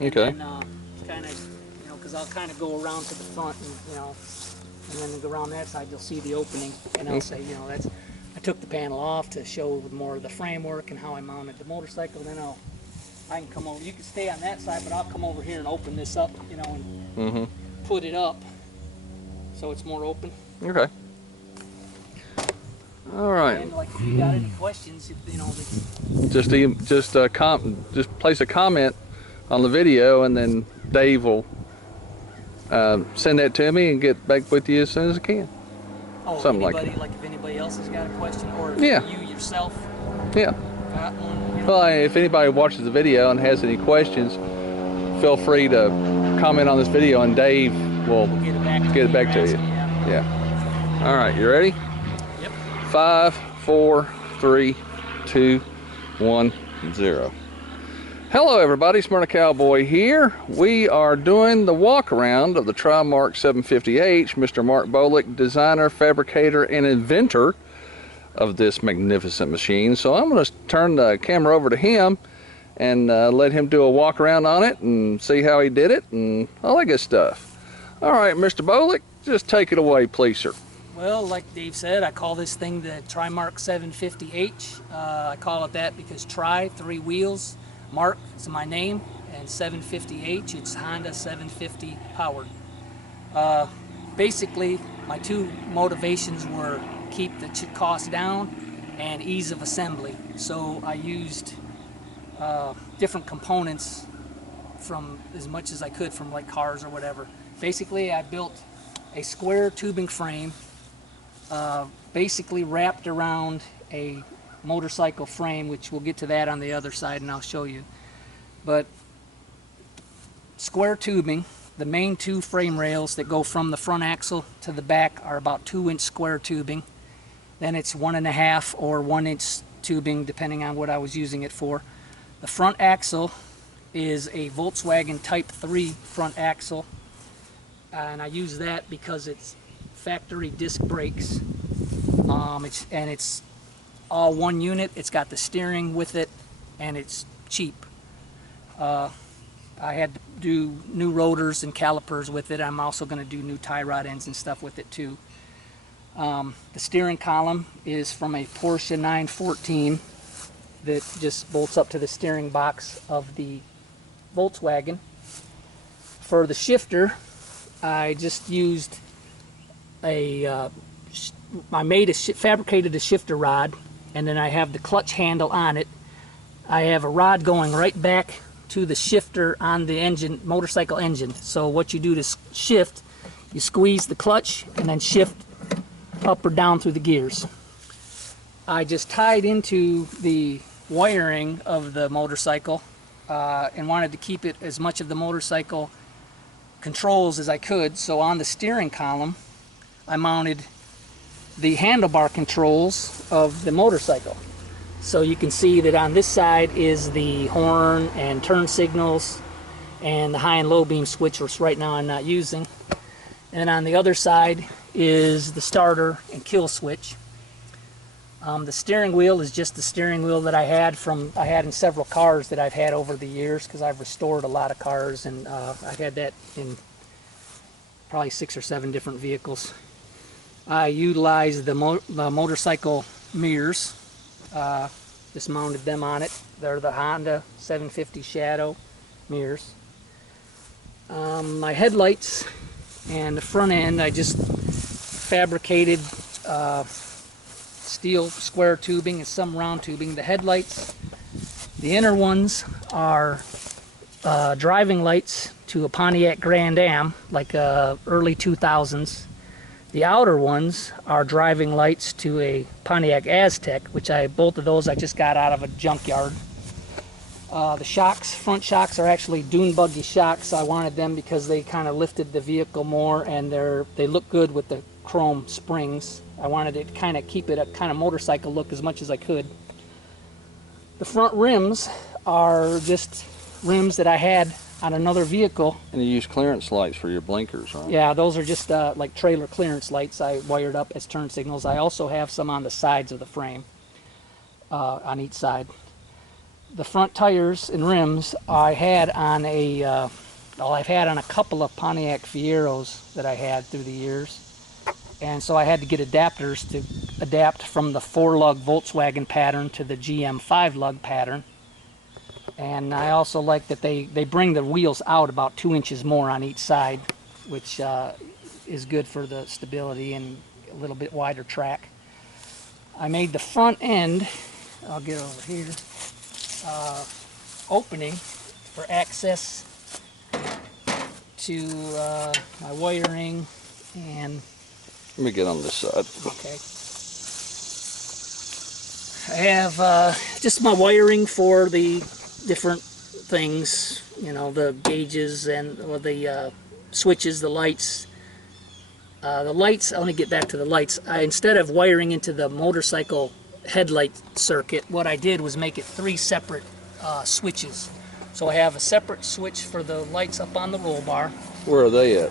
Okay. And then kind of, you know, because I'll kind of go around to the front and, you know, and then go around that side, you'll see the opening. And I'll say, you know, that's, I took the panel off to show more of the framework and how I mounted the motorcycle. Then I can come over, you can stay on that side, but I'll come over here and open this up, you know, and put it up so it's more open. Okay. All right. And like if you got any questions, you know, just place a comment on the video, and then Dave will send that to me and get back with you as soon as I can. oh, Something anybody, like that. like if anybody else has got a question, or if Yeah. you yourself Yeah. got one, you know. Well, if anybody watches the video and has any questions, feel free to comment on this video, and Dave will We'll get it back to get it you. back to you. Yeah. All right. You ready? Yep. 5, 4, 3, 2, 1, 0. Hello everybody, Smyrna Cowboy here. We are doing the walk around of the TriMark750H. Mr. Mark Bolek, designer, fabricator, and inventor of this magnificent machine. So I'm going to turn the camera over to him and let him do a walk around on it and see how he did it and all that good stuff. All right, Mr. Bolek, just take it away, please, sir. Well, like Dave said, I call this thing the TriMark750H. I call it that because tri, 3 wheels, Mark is my name, and 750H, it's Honda 750 powered. Basically, my two motivations were keep the cost down and ease of assembly. So I used different components from as much as I could from like cars or whatever. Basically, I built a square tubing frame basically wrapped around a motorcycle frame, which we'll get to that on the other side and I'll show you. But square tubing, the main 2 frame rails that go from the front axle to the back are about 2-inch square tubing. Then it's 1.5 or 1-inch tubing depending on what I was using it for. The front axle is a Volkswagen Type 3 front axle, and I use that because it's factory disc brakes. It's all one unit. It's got the steering with it, and it's cheap. I had to do new rotors and calipers with it. I'm also going to do new tie rod ends and stuff with it too. The steering column is from a Porsche 914 that just bolts up to the steering box of the Volkswagen. For the shifter, I just used fabricated a shifter rod, and then I have the clutch handle on it. I have a rod going right back to the shifter on the engine, motorcycle engine. So what you do to shift, you squeeze the clutch and then shift up or down through the gears. I just tied into the wiring of the motorcycle and wanted to keep it as much of the motorcycle controls as I could. So on the steering column, I mounted the handlebar controls of the motorcycle. So you can see that on this side is the horn and turn signals and the high and low beam switch, which right now I'm not using. And on the other side is the starter and kill switch. The steering wheel is just the steering wheel that I had in several cars that I've had over the years, because I've restored a lot of cars, and I've had that in probably 6 or 7 different vehicles. I utilized the motorcycle mirrors. Just mounted them on it. They're the Honda 750 Shadow mirrors. My headlights and the front end, I just fabricated steel square tubing and some round tubing. The headlights, the inner ones are driving lights to a Pontiac Grand Am, like early 2000s. The outer ones are driving lights to a Pontiac Aztec, which both of those I just got out of a junkyard. The shocks, front shocks, are actually dune buggy shocks. I wanted them because they kind of lifted the vehicle more, and they look good with the chrome springs. I wanted to kind of keep it a kind of motorcycle look as much as I could. The front rims are just rims that I had on another vehicle. And you use clearance lights for your blinkers, right? Yeah, those are just like trailer clearance lights I wired up as turn signals. I also have some on the sides of the frame, on each side. the front tires and rims I had on a, well, I've had on a couple of Pontiac Fieros that I had through the years. And so I had to get adapters to adapt from the 4-lug Volkswagen pattern to the GM 5-lug pattern. And I also like that they bring the wheels out about 2 inches more on each side, which is good for the stability and a little bit wider track. I made the front end, I'll get over here, opening for access to my wiring and... Let me get on this side. Okay. I have just my wiring for the different things, you know, the gauges and or the switches, the lights. The lights, I want to get back to the lights. Instead of wiring into the motorcycle headlight circuit, what I did was make it 3 separate switches. So I have a separate switch for the lights up on the roll bar. Where are they at?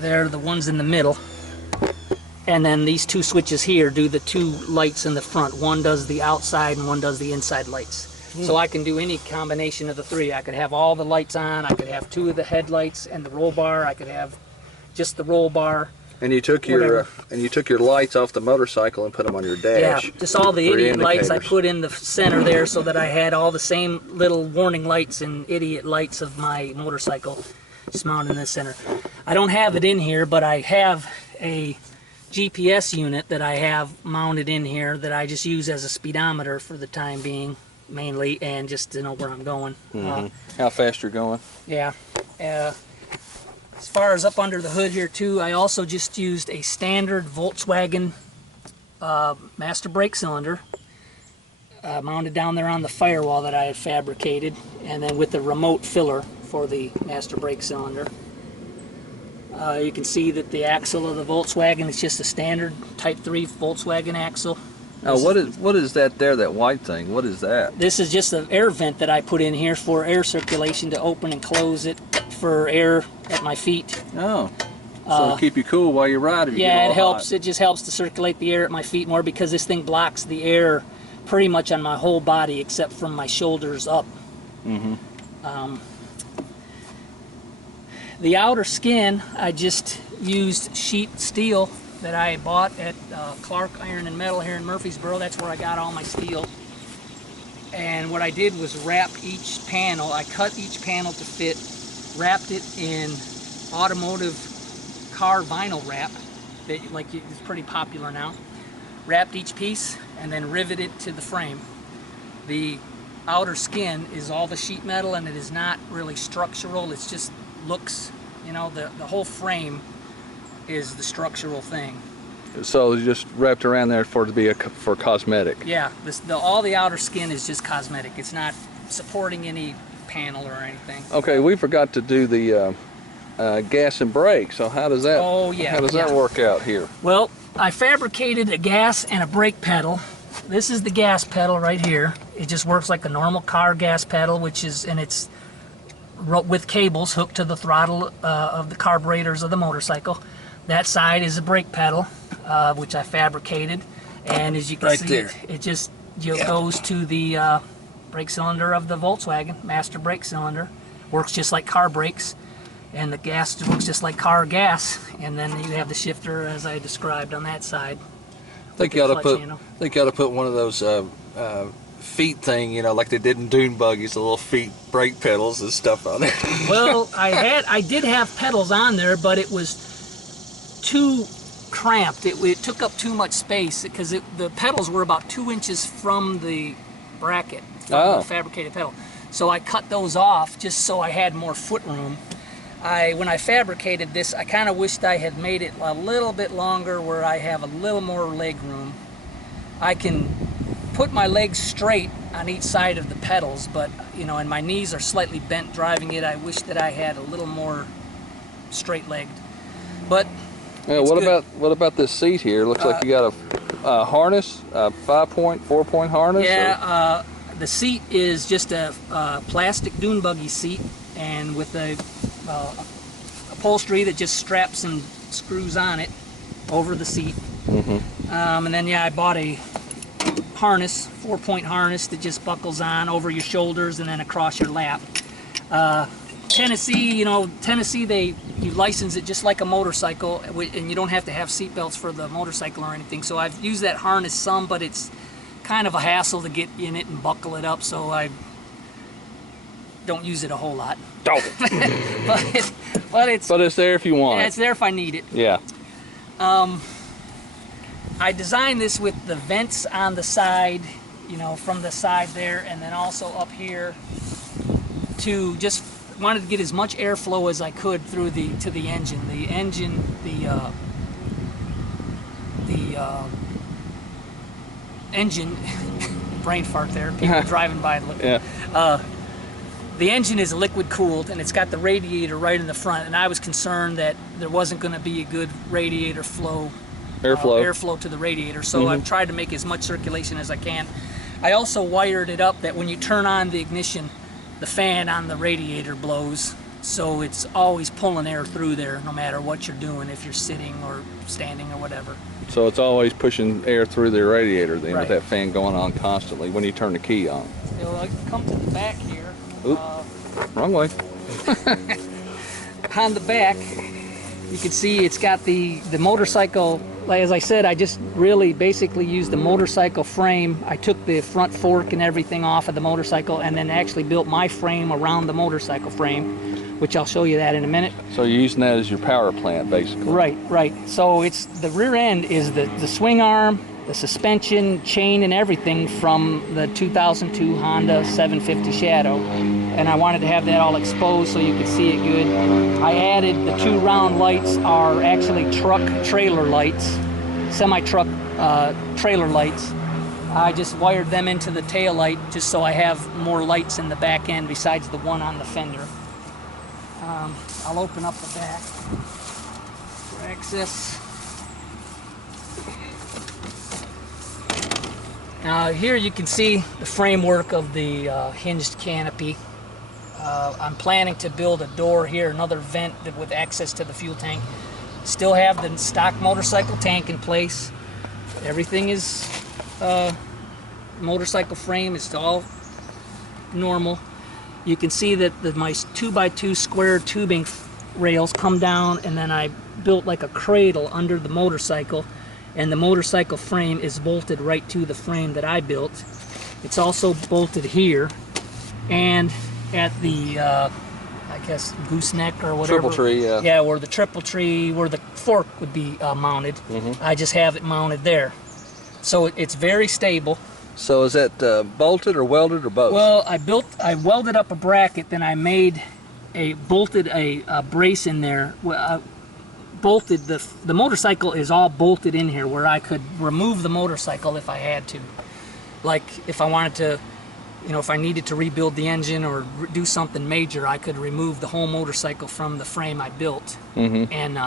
They're the ones in the middle. And then these 2 switches here do the 2 lights in the front. One does the outside and one does the inside lights. So I can do any combination of the 3. I could have all the lights on, I could have 2 of the headlights and the roll bar, I could have just the roll bar. And you took your lights off the motorcycle and put them on your dash. Yeah, just all the idiot lights I put in the center there so that I had all the same little warning lights and idiot lights of my motorcycle just mounted in the center. I don't have it in here, but I have a GPS unit that I have mounted in here that I just use as a speedometer for the time being, mainly, and just to know where I'm going. How fast you're going? Yeah. As far as up under the hood here too, I also just used a standard Volkswagen master brake cylinder mounted down there on the firewall that I had fabricated, and then with the remote filler for the master brake cylinder. You can see that the axle of the Volkswagen is just a standard Type 3 Volkswagen axle. Oh, what is that there, that white thing? What is that? This is just an air vent that I put in here for air circulation to open and close it for air at my feet. Oh, so to keep you cool while you ride. Yeah, it helps. Hot. It just helps to circulate the air at my feet more because this thing blocks the air pretty much on my whole body except from my shoulders up. The outer skin, I just used sheet steel that I bought at Clark Iron and Metal here in Murfreesboro. That's where I got all my steel. And what I did was wrap each panel. I cut each panel to fit, wrapped it in automotive car vinyl wrap that is pretty popular now. Wrapped each piece and then riveted to the frame. The outer skin is all the sheet metal and it is not really structural. It's just looks, you know, the whole frame is the structural thing. So you just wrapped around there for it to be for cosmetic. Yeah, all the outer skin is just cosmetic. It's not supporting any panel or anything. Okay, we forgot to do the gas and brake. So how does that? Oh yeah. How does that work out here? Well, I fabricated a gas and a brake pedal. This is the gas pedal right here. It just works like a normal car gas pedal, which is, and it's with cables hooked to the throttle of the carburetors of the motorcycle. That side is a brake pedal, which I fabricated, and as you can see, it just goes to the brake cylinder of the Volkswagen master brake cylinder. Works just like car brakes, and the gas works just like car gas. And then you have the shifter, as I described, on that side. I think you ought to put one of those feet thing, you know, like they did in dune buggies, the little feet brake pedals and stuff on there. Well, I did have pedals on there, but it was too cramped. It took up too much space because the pedals were about 2 inches from the bracket, from the fabricated pedal. So I cut those off just so I had more foot room. When I fabricated this, I kind of wished I had made it a little bit longer where I have a little more leg room. I can put my legs straight on each side of the pedals, but you know, and my knees are slightly bent driving it. I wish that I had a little more straight-legged. But yeah, what about this seat here? Looks like you got a harness, a 5-point, 4-point harness. Yeah, the seat is just a plastic dune buggy seat, and with a upholstery that just straps and screws on it over the seat. And then I bought a harness, 4-point harness that just buckles on over your shoulders and then across your lap. Tennessee, you license it just like a motorcycle, and you don't have to have seat belts for the motorcycle or anything. So I've used that harness some, but it's kind of a hassle to get in it and buckle it up, so I don't use it a whole lot. but it's there if you want. Yeah, it's there if I need it. Yeah. I designed this with the vents on the side, from the side there, and then also up here to just wanted to get as much airflow as I could through to the engine. The engine, engine, brain fart there. People driving by. Yeah. The engine is liquid cooled, and it's got the radiator right in the front. And I was concerned that there wasn't going to be a good radiator flow. Airflow to the radiator, so I've tried to make as much circulation as I can. I also wired it up that when you turn on the ignition, the fan on the radiator blows, so it's always pulling air through there no matter what you're doing, if you're sitting or standing or whatever. So it's always pushing air through the radiator then, right, with that fan going on constantly when you turn the key on. So I come to the back here. Oop, wrong way. On the back, you can see it's got the motorcycle. As I said, I just really basically used the motorcycle frame. I took the front fork and everything off of the motorcycle and then actually built my frame around the motorcycle frame, which I'll show you that in a minute. So you're using that as your power plant, basically. Right. So it's the rear end is the swing arm, the suspension, chain, and everything from the 2002 Honda 750 Shadow. And I wanted to have that all exposed so you could see it good. I added the 2 round lights are actually truck trailer lights, semi-truck trailer lights. I just wired them into the tail light just so I have more lights in the back end besides the one on the fender. I'll open up the back for access. Now here you can see the framework of the hinged canopy. I'm planning to build a door here, another vent with access to the fuel tank. Still have the stock motorcycle tank in place. Everything is motorcycle frame. It's all normal. You can see that my 2x2 square tubing rails come down, and then I built like a cradle under the motorcycle, and the motorcycle frame is bolted right to the frame that I built. It's also bolted here and at the I guess gooseneck or whatever. Triple tree, yeah. Yeah, where the triple tree, where the fork would be mounted. I just have it mounted there. So it's very stable. So is that bolted or welded or both? Well, I welded up a bracket, then I bolted a brace in there. Bolted the motorcycle is all bolted in here where I could remove the motorcycle if I had to. Like if I wanted to, if I needed to rebuild the engine or do something major, I could remove the whole motorcycle from the frame I built and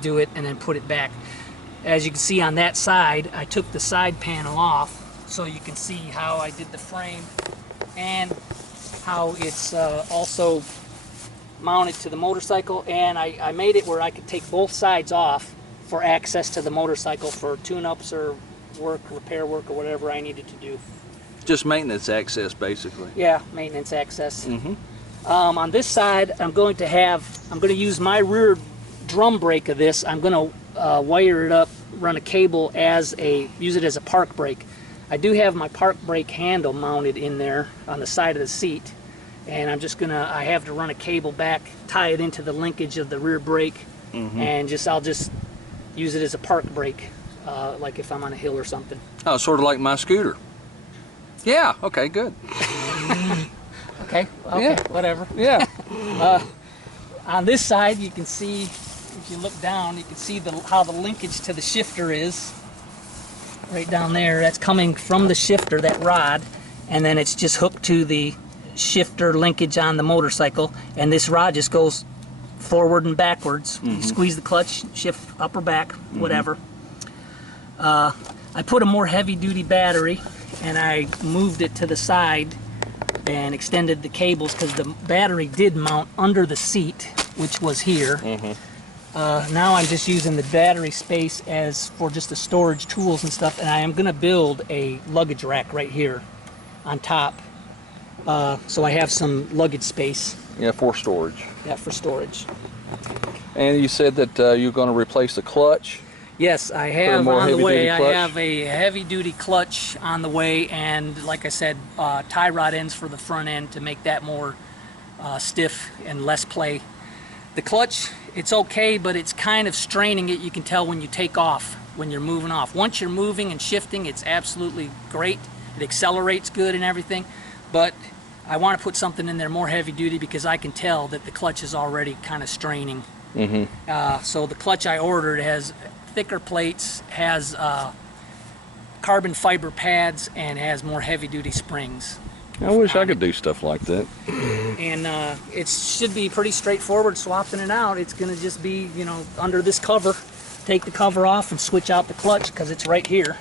do it and then put it back. As you can see on that side, I took the side panel off so you can see how I did the frame and how it's also mounted to the motorcycle, and I made it where I could take both sides off for access to the motorcycle for tune-ups or repair work or whatever I needed to do. Just maintenance access, basically. Yeah, maintenance access. On this side, I'm going to use my rear drum brake of this. I'm going to wire it up, run a cable use it as a park brake. I do have my park brake handle mounted in there on the side of the seat, and I have to run a cable back, tie it into the linkage of the rear brake, and I'll just use it as a park brake, like if I'm on a hill or something. Oh, sort of like my scooter. Yeah, okay, good. Okay, yeah. Whatever. Yeah. On this side, you can see, if you look down, you can see how the linkage to the shifter is. Right down there, that's coming from the shifter, that rod, and then it's just hooked to the shifter linkage on the motorcycle, and this rod just goes forward and backwards. You squeeze the clutch, shift up or back, whatever. I put a more heavy-duty battery, and I moved it to the side and extended the cables because the battery did mount under the seat, which was here. Now I'm just using the battery space as for just the storage tools and stuff, and I am going to build a luggage rack right here on top, so I have some luggage space. Yeah, for storage. Yeah, for storage. And you said that you're going to replace the clutch. Yes, I have more on the way. heavy-duty clutch? I have a heavy-duty clutch on the way, and like I said, tie rod ends for the front end to make that more stiff and less play. The clutch, it's okay, but it's kind of straining it. You can tell when you take off, when you're moving off. Once you're moving and shifting, it's absolutely great. It accelerates good and everything, but I want to put something in there more heavy-duty because I can tell that the clutch is already kind of straining. So the clutch I ordered has thicker plates, has carbon fiber pads, and has more heavy-duty springs. I wish I could do stuff like that. And it should be pretty straightforward swapping it out. It's going to just be, you know, under this cover. Take the cover off and switch out the clutch because it's right here.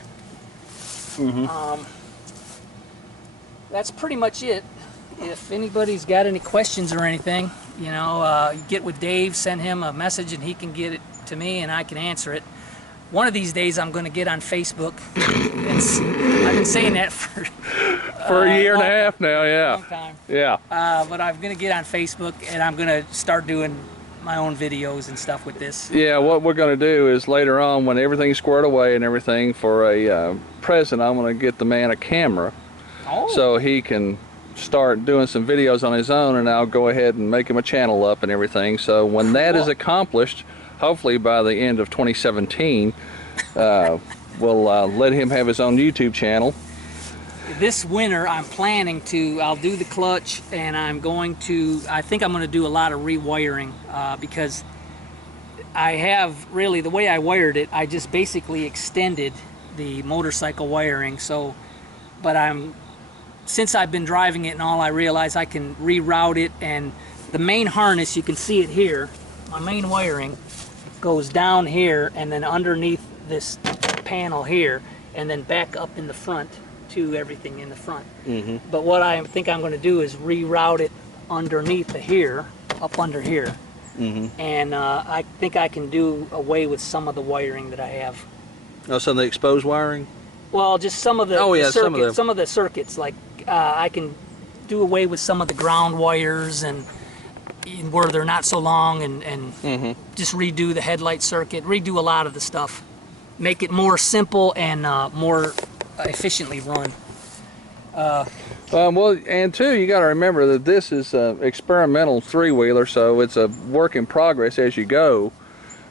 That's pretty much it. If anybody's got any questions or anything, you know, get with Dave, send him a message, and he can get it to me, and I can answer it. One of these days, I'm going to get on Facebook. I've been saying that for a year and a half now, yeah. Long time. Yeah. But I'm going to get on Facebook, and I'm going to start doing my own videos and stuff with this. Yeah, what we're going to do is later on, when everything's squared away and everything for a present, I'm going to get the man a camera so he can start doing some videos on his own, and I'll go ahead and make him a channel up and everything. So when that is accomplished, hopefully by the end of 2017, we'll let him have his own YouTube channel. This winter, I'm planning to, I'll do the clutch, and I think I'm going to do a lot of rewiring because I have really, the way I wired it, I just basically extended the motorcycle wiring. So, but since I've been driving it and all, I realize I can reroute it, and the main harness, you can see it here, my main wiring goes down here and then underneath this panel here, and then back up in the front to everything in the front. But what I think I'm going to do is reroute it underneath here, up under here. And I think I can do away with some of the wiring that I have. Oh, some of the exposed wiring? Well, just some of the, some of the circuits. Like I can do away with some of the ground wires and where they're not so long, and just redo the headlight circuit, redo a lot of the stuff, make it more simple and more efficiently run. Well, and too, you got to remember that this is an experimental three-wheeler, so it's a work in progress as you go.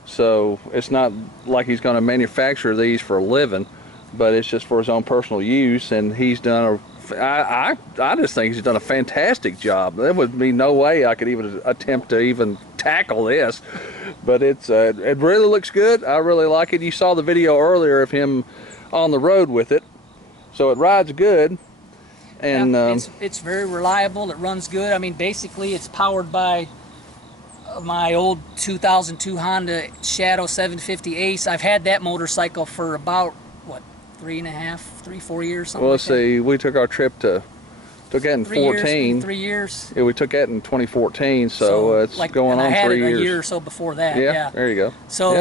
So it's not like he's going to manufacture these for a living, but it's just for his own personal use, and he's done I just think he's done a fantastic job. There would be no way I could even attempt to even tackle this, but it really looks good. I really like it. You saw the video earlier of him on the road with it, so it rides good. And yeah, it's very reliable. It runs good. I mean, basically, it's powered by my old 2002 Honda Shadow 750H. I've had that motorcycle for about, what, 4 years, something. Well, let's see, we took our trip to, took that in 14. 3 years. Yeah, we took that in 2014, so it's like, going on 3 years. I had it a year or so before that. Yeah, there you go. So,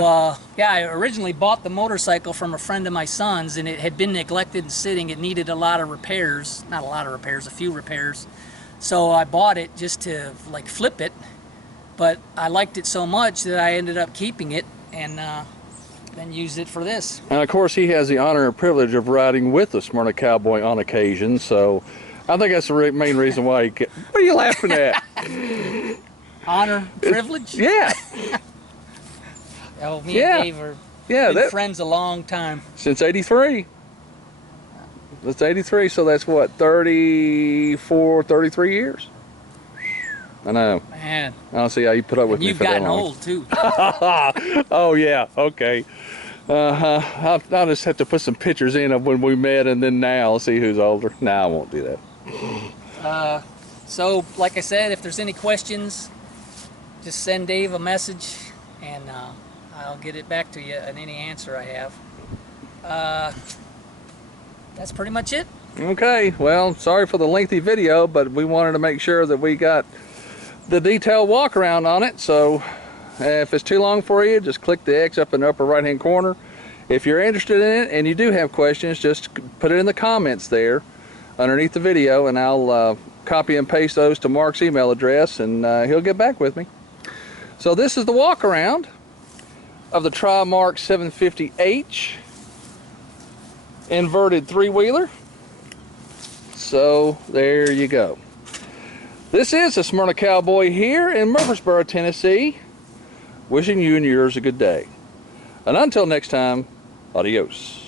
yeah, I originally bought the motorcycle from a friend of my son's, and it had been neglected and sitting. It needed a lot of repairs. Not a lot of repairs, a few repairs. So I bought it just to, like, flip it. But I liked it so much that I ended up keeping it, and then used it for this. And of course, he has the honor and privilege of riding with the Smyrna Cowboy on occasion, so I think that's the main reason why he What are you laughing at? Honor, privilege? Yeah. Oh, me and Dave are been friends a long time. Since '83. That's 83, so that's what, 34, 33 years? I know. Man. I don't see how you put up with me for that long. You've gotten old, too. Oh, yeah, okay. I'll just have to put some pictures in of when we met and then now. I'll see who's older. No, I won't do that. So, like I said, if there's any questions, just send Dave a message, and I'll get it back to you and any answer I have. That's pretty much it. Okay, well, sorry for the lengthy video, but we wanted to make sure that we got the detailed walk around on it, so If it's too long for you, just click the X up in the upper right hand corner. If you're interested in it and you do have questions, just put it in the comments there underneath the video, and I'll copy and paste those to Mark's email address, and he'll get back with me. So this is the walk around of the TriMark750H inverted three-wheeler. So there you go. This is the Smyrna Cowboy here in Murfreesboro, Tennessee, wishing you and yours a good day. And until next time, adios.